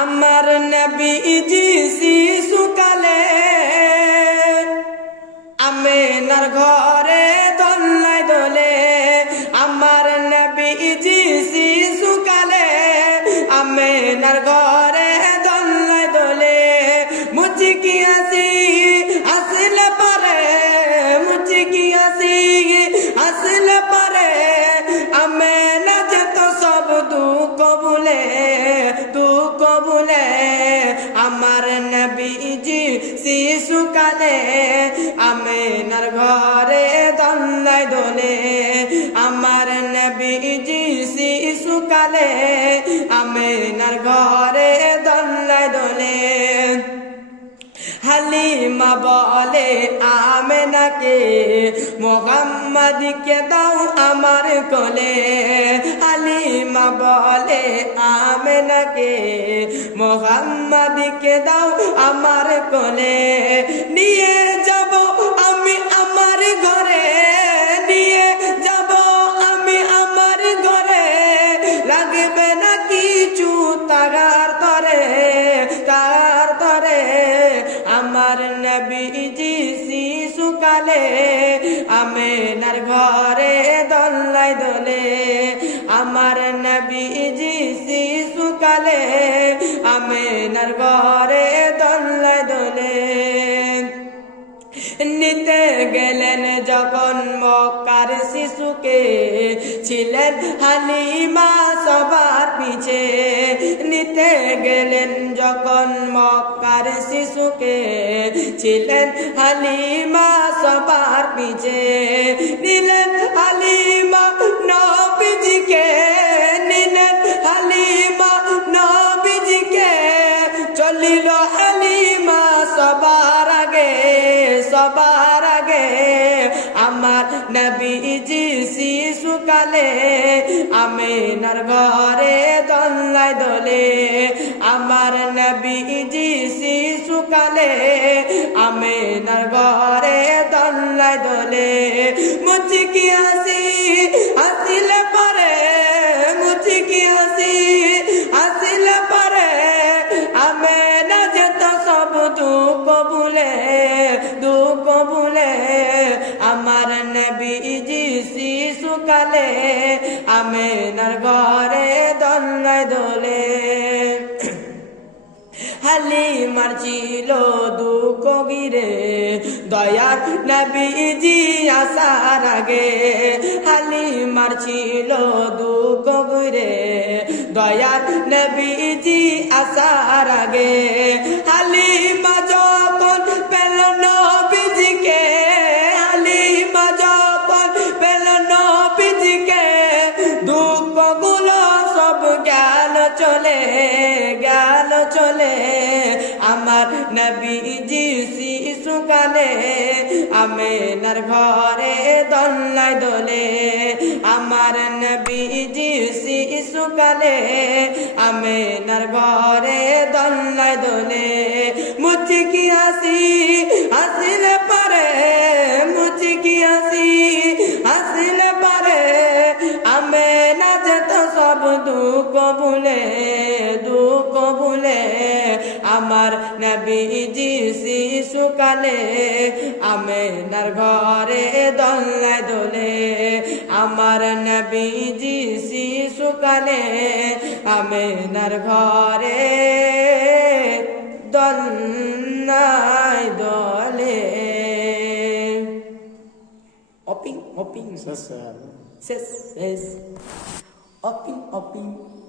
আমার নবীজি শিশুকালে আমেনার ঘরে দোলায় দোলে। আমার নবীজি শিশুকালে আমেনার ঘরে দোলায় দোলে। মুচকি হাসি আসলে পারে, মুচকি হাসি আসলে পারে। আমেনা যেত সব দুঃখ ভুলে, দুঃখ ভুলে। আমার নবীজি শিশুকালে আমেনার ঘরে দোলায় দোলে। আমার নবীজি শিশুকালে আমেনার ঘরে দোলায় দোলে। হালিমা বলে আমেনাকে, মুহাম্মদকে দাও আমার কোলে। হালিমা বলে আমেনাকে, মুহাম্মদকে দাও আমার কোলে। নিয়ে যাব আমি আমার ঘরে, নিয়ে যাব আমি আমার ঘরে। লাগবে না কিছু তার তরে, তার তরে। আমার নবীজি শিশুকালে আমেনার ঘরে দোলায় দোলে। আমার নবীজি শিশুকালে আমেনার ঘরে দোলায় দোলে। নিতে গেলেন যখন মক্কার শিশুকে, ছিলেন হালিমা সবার পিছে। নিতে গেলেন যখন মক্কার শিশুকে, ছিলেন হালিমা সবার পিছে। নিলেন হালিমা নবীজিকে, নিলেন হালিমা নবীজিকে। চলিল হালিমা সবার আগে, সবার আগে। আমার নবীজি শিশুকালে আমেনার ঘরে দোলায় দোলে। আমার নবীজি শিশুকালে আমেনার ঘরে দোলায় দোলে। মুচকি হাসি হাসিলে পারে, মুচকি হাসি হাসিলে পারে। আমেনা যেত সব দুঃখ ভুলে, দুঃখ ভুলে। আমার নবীজি শিশুকালে আমেনার ঘরে দোলায় দোলে। হালিমার ছিল দুঃখ গিরে, দয়ার নবীজি আসার আগে। হালিমার ছিল দুঃখ গিরে, দয়ার নবীজি আসার আগে। হালিমা যখন পেল নবীজিকে, হালিমা যখন পেল নবীজিকে। দুঃখগুলো সব গেল চলে, গেল চলে। আমার নবীজি শিশুকালে আমেনার ঘরে দোলায় দোলে। আমার নবীজি শিশুকালে আমেনার ঘরে দোলায় দোলে। মুচকি হাসি হাসিলে পারে, মুচকি হাসি হাসিলে পারে। আমেনা যেত সব দুঃখ ভুলে, দুঃখ ভুলে। আমার নবীজি শিশুকালে আমেনার ঘরে দোলায় দোলে। আমার নবীজি শিশুকালে আমেনার ঘরে দোলায় দোলে। অপিং অপিং শেষ শেষ, অপিং অপিং।